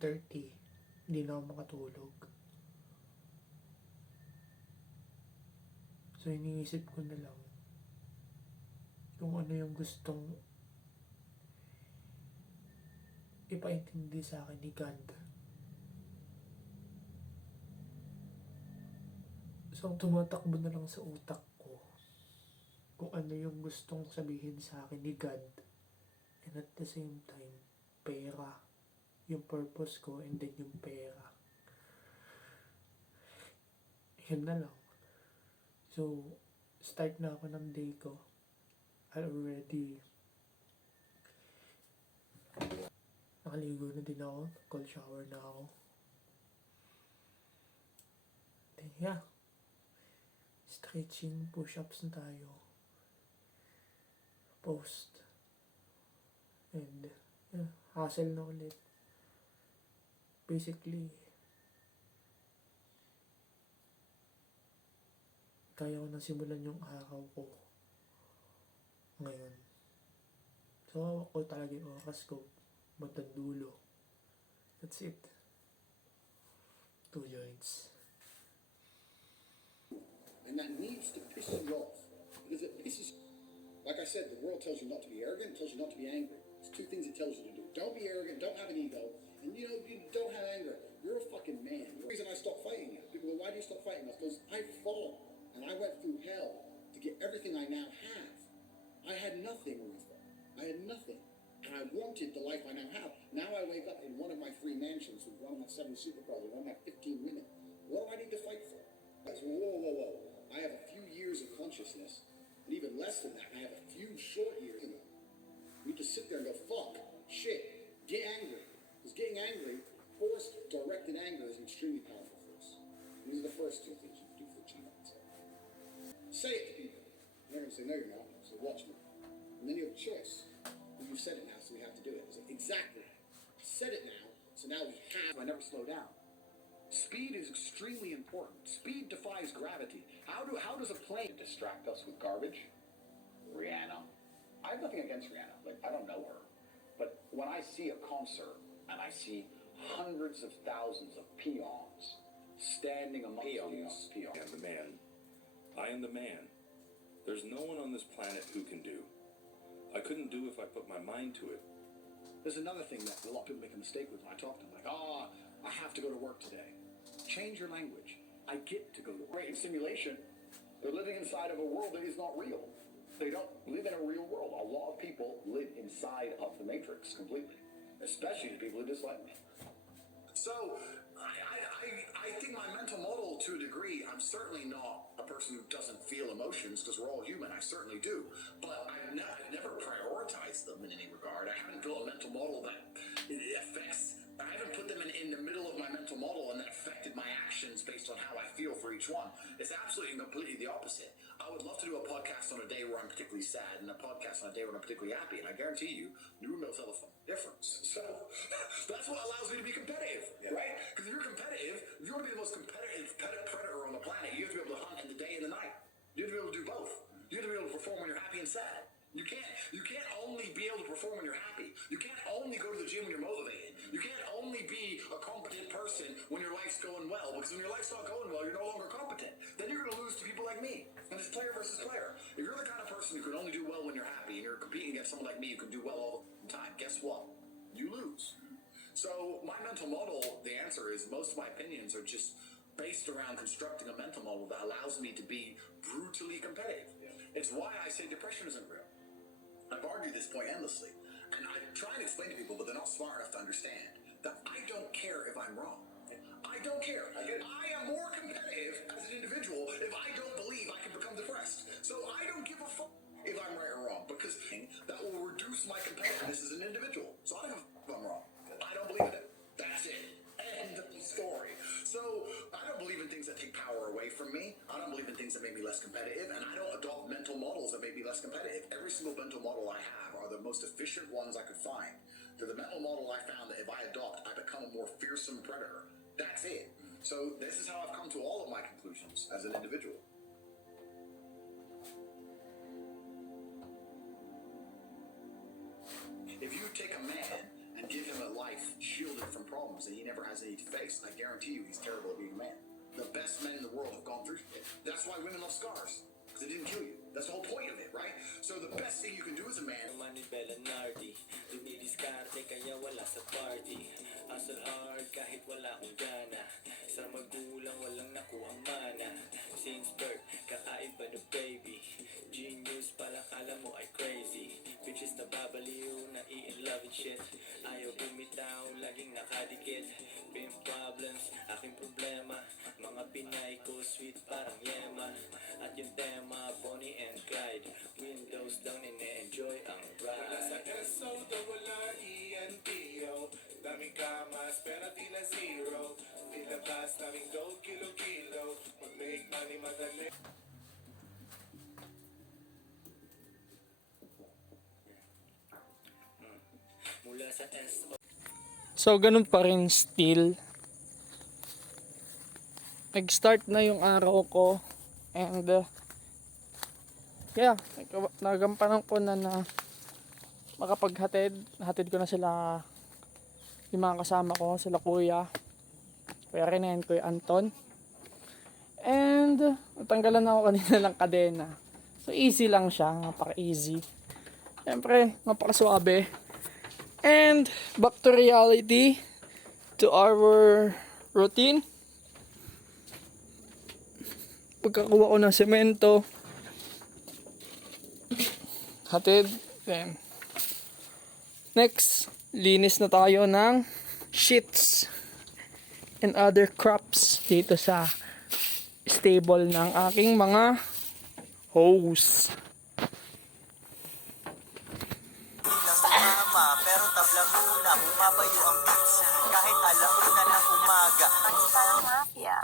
9:30, hindi na ako makatulog. So iniisip ko na lang kung ano yung gustong ipaintindi sa akin ni God. So tumatakbo na lang sa utak ko kung ano yung gustong sabihin sa akin ni God, and at the same time, pera. Yung purpose ko, and then yung pera. Yun na lang. So, start na ako ng day ko. Already nakaligo na din ako. Cold shower na ako. Then yeah, stretching, push-ups na tayo. Post. And yeah, hustle na ulit. Basically, kaya ko nang simulan yung araw ko ngayon. So, hawak ko talaga yung oras ko. Batang dulo. That's it. 2 joints. And that needs to piss you off. Because it pisses, like I said, the world tells you not to be arrogant, tells you not to be angry. It's 2 things it tells you to do. Don't be arrogant, don't have an ego, and you don't have anger. You're a fucking man. The reason I stopped fighting you, people go, why do you stop fighting us? Because I fought, and I went through hell to get everything I now have. I had nothing, Ruthva. I had nothing. And I wanted the life I now have. Now I wake up in one of my 3 mansions with one of my 7 supercars, and one of my 15 women. What do I need to fight for? I said, whoa. I have a few years of consciousness, and even less than that, I have a few short years. You need to sit there and go, fuck, shit, get angry. Because getting angry, forced, directed anger is an extremely powerful force. And these are the first 2 things you can do for the achievement. Say it to people. And they're going to say, no, you're not. So watch me. And then you have a choice. Well, you've said it now, so we have to do it. I said, exactly. I said it now, so now we have. I never slow down. Speed is extremely important. Speed defies gravity. How does a plane distract us with garbage? Rihanna. I have nothing against Rihanna. Like, I don't know her. But when I see a concert and I see hundreds of thousands of peons standing among peons. I am the man. I am the man. There's no one on this planet who can do. I couldn't do if I put my mind to it. There's another thing that a lot of people make a mistake with when I talk to them. Like, I have to go to work today. Change your language. I get to go to work. In simulation, they're living inside of a world that is not real. They don't live in a real world. A lot of people live inside of the Matrix completely, especially the people who dislike me. So, I think my mental model, to a degree, I'm certainly not a person who doesn't feel emotions, because we're all human. I certainly do. But I've never prioritized them in any regard. I haven't built a mental model that affects. I haven't put them in the middle of my mental model and that affected my actions based on how I feel for each one. It's absolutely and completely the opposite. I would love to do a podcast on a day where I'm particularly sad and a podcast on a day where I'm particularly happy. And I guarantee you, New will tell the difference. So that's what allows me to be competitive, right? Because if you're competitive, if you want to be the most competitive predator on the planet, you have to be able to hunt in the day and the night. You have to be able to do both. You have to be able to perform when you're happy and sad. You can't only be able to perform when you're happy. You can't only go to the gym when you're motivated. You can't only be a competent person when your life's going well, because when your life's not going well, you're no longer competent. Then you're going to lose to people like me. And it's player versus player. If you're the kind of person who can only do well when you're happy, and you're competing against someone like me who can do well all the time, guess what? You lose. So my mental model, the answer is most of my opinions are just based around constructing a mental model that allows me to be brutally competitive. It's why I say depression isn't real. I've argued this point endlessly, and I try and explain to people, but they're not smart enough to understand that I don't care if I'm wrong. I don't care. I am more competitive as an individual if I don't believe I can become depressed. So I don't give a fuck if I'm right or wrong, because that will reduce my competitiveness as an individual. So I don't give a fuck if I'm wrong. I don't believe in it. That's it. End of story. So I don't believe in things that take power away from me. I don't believe in things that make me less competitive, and I don't adopt mental models that make me less competitive. Every single mental model I have are the most efficient ones I could find. They're the mental model I found that if I adopt, I become a more fearsome predator. That's it. So this is how I've come to all of my conclusions as an individual. If you take a man and give him a life shielded from problems that he never has any to face, I guarantee you he's terrible at being a man. The best men in the world have gone through it. That's why women love scars, because it didn't kill you. That's the whole point of it, right? So the best thing you can do as a man. Manibela Nardi, dumidiskarte kaya wala sa party. Hustle hard kahit wala akong gana. Sa magulang walang nakuhang mana. Since birth, kakaiba na baby. Genius pala kala mo ay crazy. Bitches na babaliw, na in love and shit. Ayaw bumitaw, laging nakadikit. Pin problems, aking problema. Mga Pinay ko sweet parang yema. At yung tema, Bonnie and Clyde. Windows down and enjoy ang Wala sa ride. SO, wala ENTO. Daming kamas, pero di na zero. Nilabas naming gold, kilo-kilo. Mag-make money madali. Mula sa SO. So, ganun pa rin still. Nag-start na yung araw ko. And, yeah, nagampanan ko na makapaghatid. Hatid ko na sila, yung mga kasama ko, sila Kuya Rene and Kuya Anton. And, natanggalan na ako kanina ng kadena. So, easy lang siya. Napaka-easy. Siyempre, napaka-swabe. And back to reality, to our routine. Pagkakuha ko ng semento, hatid, then next, linis na tayo ng shits and other crops dito sa stable ng aking mga hose. Pero tabla muna, bumabayo ang pizza kahit alauna ng umaga. Parang mafia.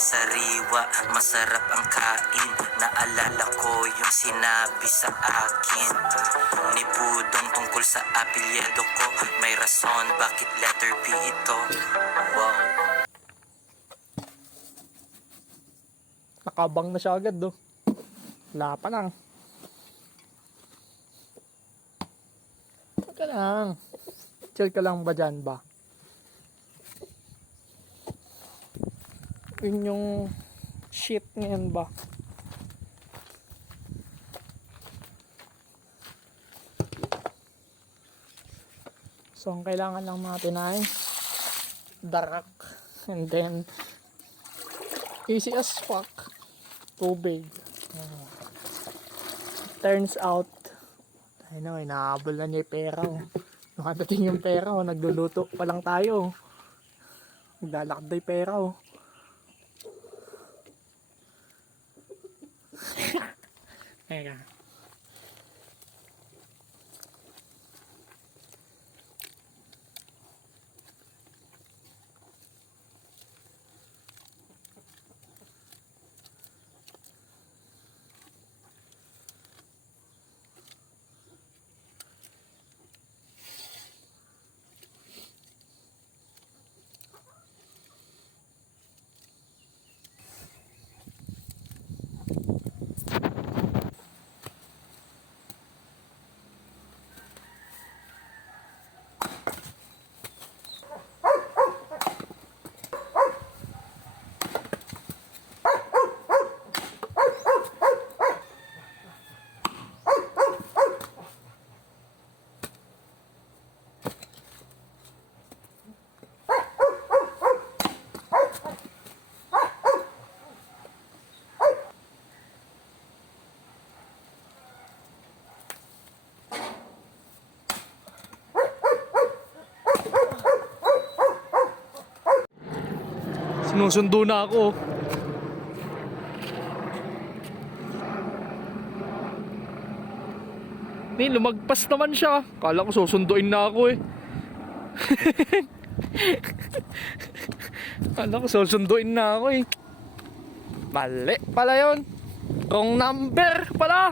Sariwa, masarap ang kain. Naalala ko yung sinabi sa akin ni Pudong tungkol sa apelyido ko. May rason bakit letter P ito. Wow. Nakabang na siya agad do. Wala pa lang. Ka lang. Chill ka lang ba dyan ba? Yun yung shit ngayon ba? So, ang kailangan lang natin ay darak. And then, easy as fuck. Tubig. Turns out, ay na, inaabol na niya yung pera. Nakadating yung pera. Nagluluto pa lang tayo. Naglalakad yung pera. Teka. Sinusundo na ako. Lumagpas naman siya. Kala ko susunduin na ako eh. Kala ko susunduin na ako eh. Mali pala yun. Wrong number pala.